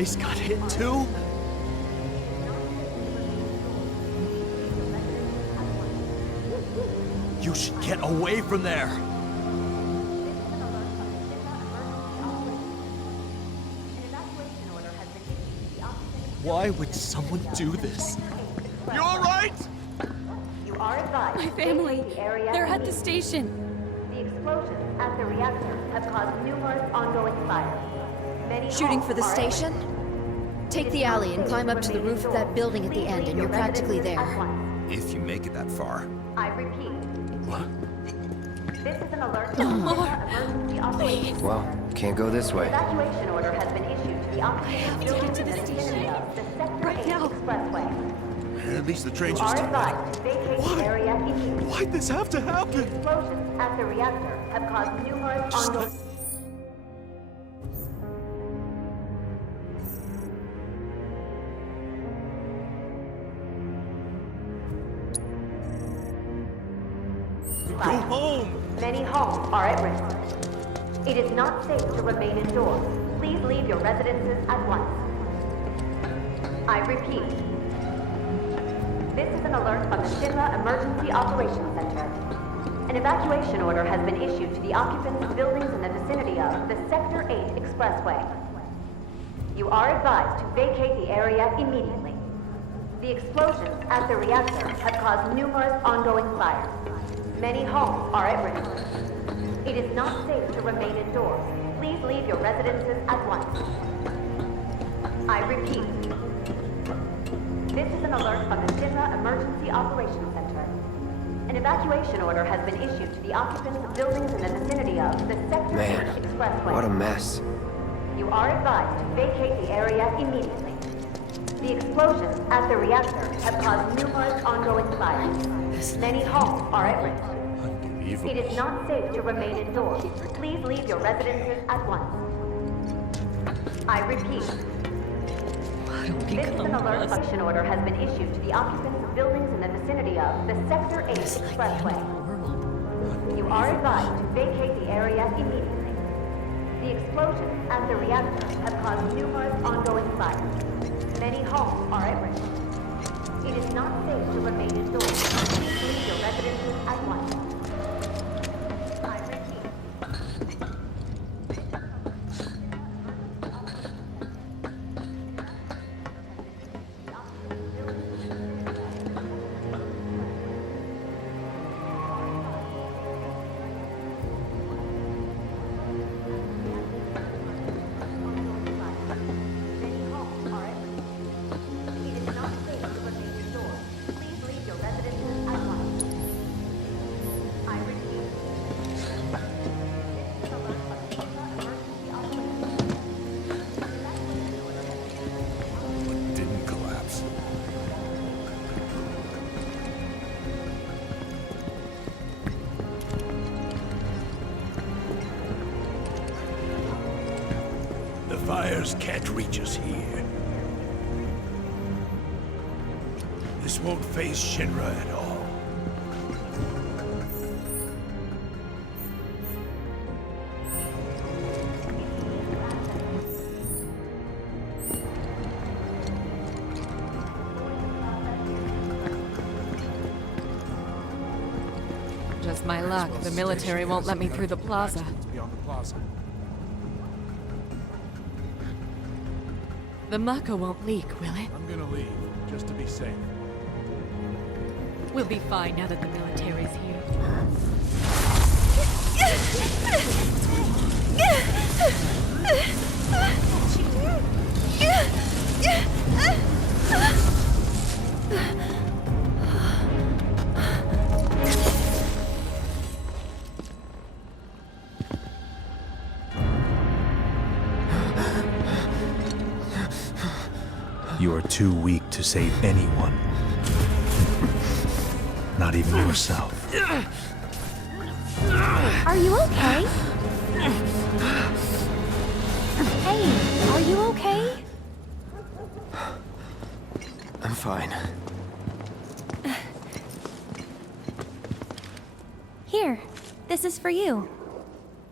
place got hit too? You should get away from there! Why would someone do this? You alright? You are advised. My family, the area they're at the station. The explosions at the reactor have caused numerous ongoing fires. Many Shooting for the homes are at station? risk. Take the alley and climb up to the roof of that building at the end, and you're practically there. If you make it that far. I repeat. What? This is an alert from the emergency operations. Well, can't go this way. Evacuation order has been issued to the occupants to get to in the the vicinity of the Sector Right 8 now. Expressway. At least the train's You just are too bad. advised to vacate the area immediately. Why'd this have to happen? Explosions at the reactor have caused numerous ongoing... Go home! Many homes are at risk. It is not safe to remain indoors. Please leave your residences at once. I repeat. This is an alert from the Shinra Emergency Operations Center. An evacuation order has been issued to the occupants of buildings in the vicinity of the Sector 8 Expressway. You are advised to vacate the area immediately. The explosions at the reactor have caused numerous ongoing fires. Many homes are at risk. It is not safe to remain indoors. Please leave your residences at once. I repeat. This is an alert from the Shinra Emergency Operations Center. An evacuation order has been issued to the occupants of buildings in the vicinity of the Sector 8 Man, Expressway. what a mess. You are advised to vacate the area immediately. The explosions at the reactor have caused numerous ongoing fires. Many homes are at risk. It is not safe to remain indoors. Please leave your residences at once. I repeat. This is an alert function order has been issued to the occupants of buildings in the vicinity of the Sector 8 Expressway. You are advised to vacate the area immediately. The explosions at the reactor have caused numerous ongoing fires. Many homes are at risk. It is not safe to remain indoors. Please leave your residences at once. I repeat. Many homes are at risk. It is not safe to remain indoors. Please leave your residences at once. I repeat. This is an alert from the Shinra Emergency Operations. What didn't collapse? The fires can't reach us here. This won't phase Shinra at all. Just my luck. The military won't let me through the plaza. Beyond the plaza. The Mako won't leak, will it? I'm gonna leave, just to be safe. We'll be fine now that the military's here. You are too weak to save anyone. Not even yourself. Are you okay? Hey, are you okay? I'm fine. Here, this is for you.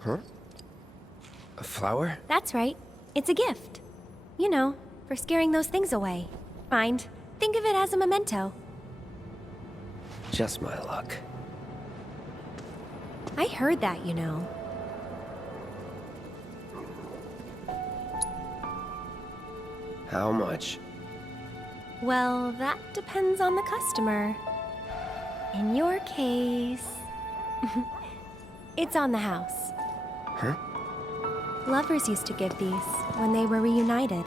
Huh? A flower? That's right. It's a gift. You know, for scaring those things away. Mind, think of it as a memento. Just my luck. I heard that, you know. How much? Well, that depends on the customer. In your case... it's on the house. Huh? Lovers used to give these when they were reunited.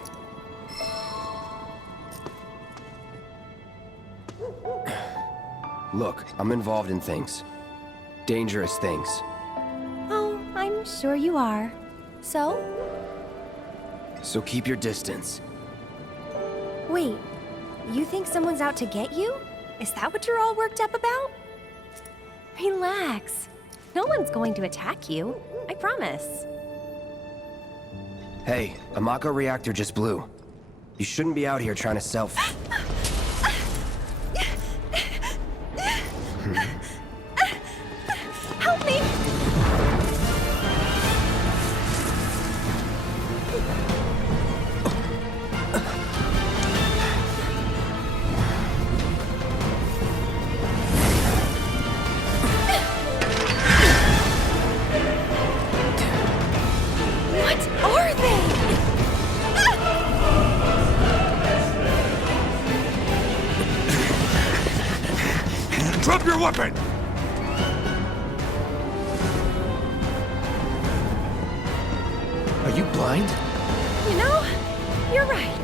Look, I'm involved in things. Dangerous things. Oh, I'm sure you are. So? So keep your distance. Wait, you think someone's out to get you? Is that what you're all worked up about? Relax. No one's going to attack you. I promise. Hey, a Mako reactor just blew. You shouldn't be out here trying to self... Help me! What are they? Drop your weapon! Are you blind? You know, you're right.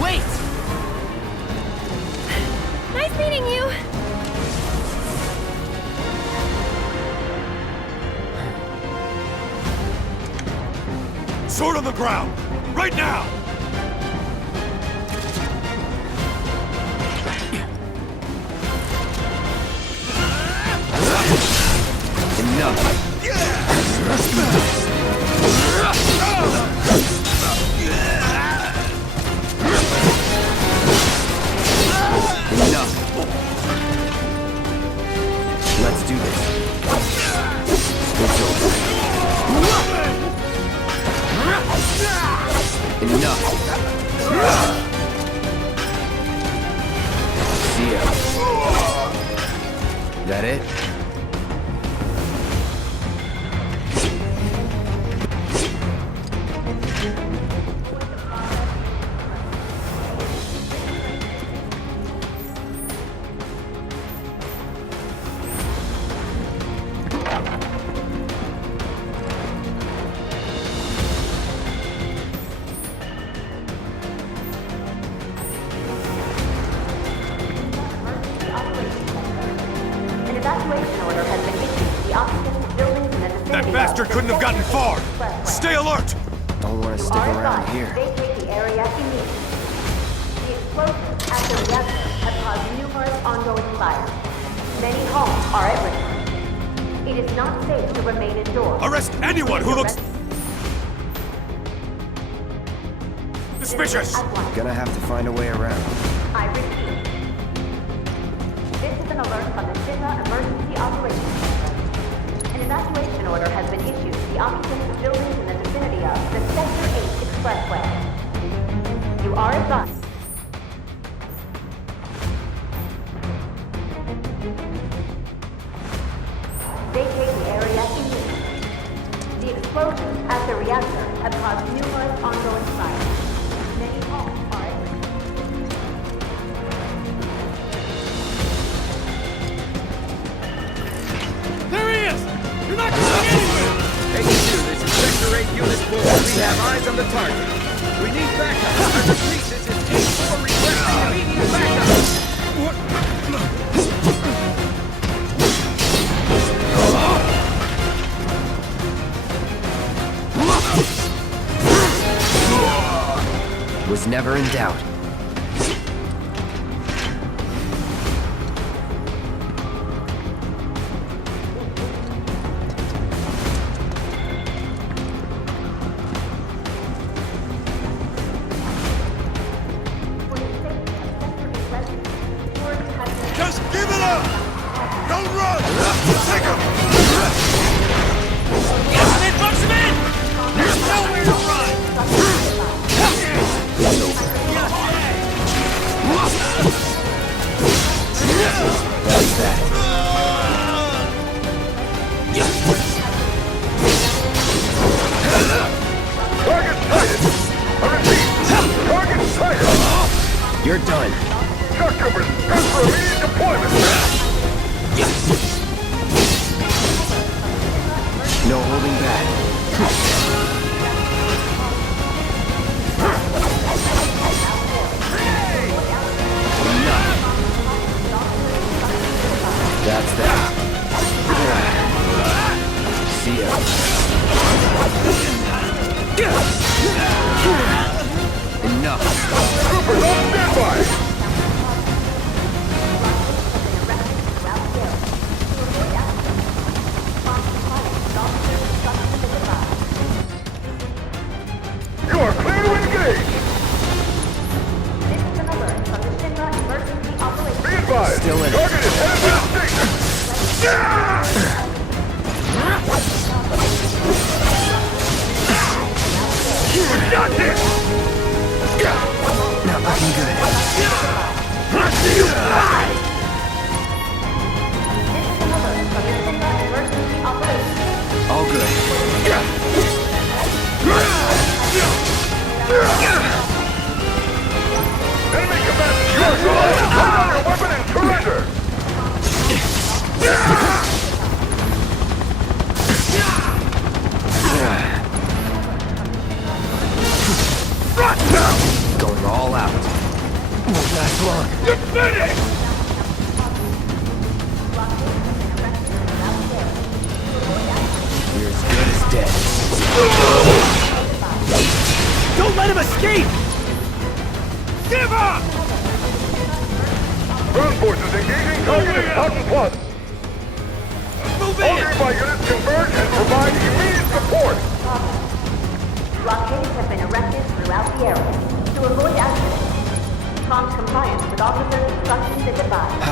Wait! Nice meeting you. Sword on the ground! Right now! Enough! Let's do this. It's over. Enough! See ya. That it? An evacuation order has been issued to the occupants, buildings, and the vicinity That of bastard the couldn't have gotten Sephiroth far! Expressway. Stay alert! Don't want to You stick are around advised to here. vacate the area immediately. The explosions at the reactor have caused numerous ongoing fires. Many homes are at risk. It is not safe to remain indoors. Arrest anyone who looks Arrest- suspicious! At once. Gonna have to find a way around. I repeat. This is an alert from the VII Emergency Operations Center. An evacuation order has been issued to the occupants of buildings in the vicinity of the Sector 8 Expressway. You are advised. Vacate the area immediately. The explosions at the reactor have caused numerous ongoing fires. Many homes are at risk. There he is! You're not going anywhere! Hey, you, this is Sector 8 Unit 4. We have eyes on the target. We need backup. I repeat, this is Team 4 requesting immediate backup. Was never in doubt. Just give it up! Don't run! Take him! Enough. Troopers on standby! You are clear to engage! This is an alert from the Shinra Emergency Operations. Be advised! Still in it. Target is headed to the station! Got it! Not looking good. This is an alert from the Shinra Emergency Operations. All good. Enemy combatants, you are surrounded! Put down your weapon and surrender! Going all out. Won't last long. Defend it! You're as good as dead. Don't let him escape! Give up! Ground forces engaging target at Mountain Plaza. Move All in! nearby units converge and provide immediate support! Blockades have been erected throughout the area to avoid accidents. Prompt compliance with officers' instructions is advised.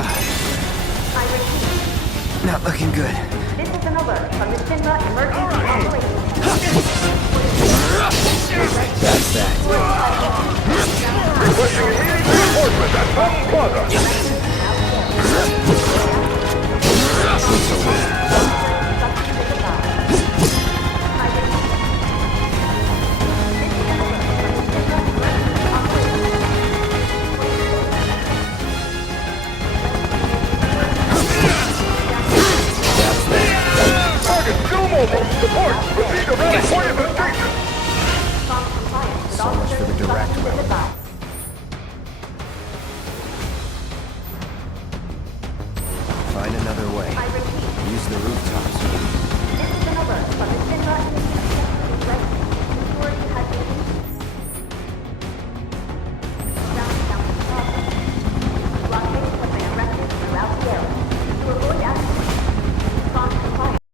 I repeat, Not looking good. this is an alert from the Shinra Emergency Operations. That's that. Requesting immediate reinforcements at Mountain Plaza! Target still mobile! Support! Proceed to rally point at the station! Prompt compliance with So much for the direct route.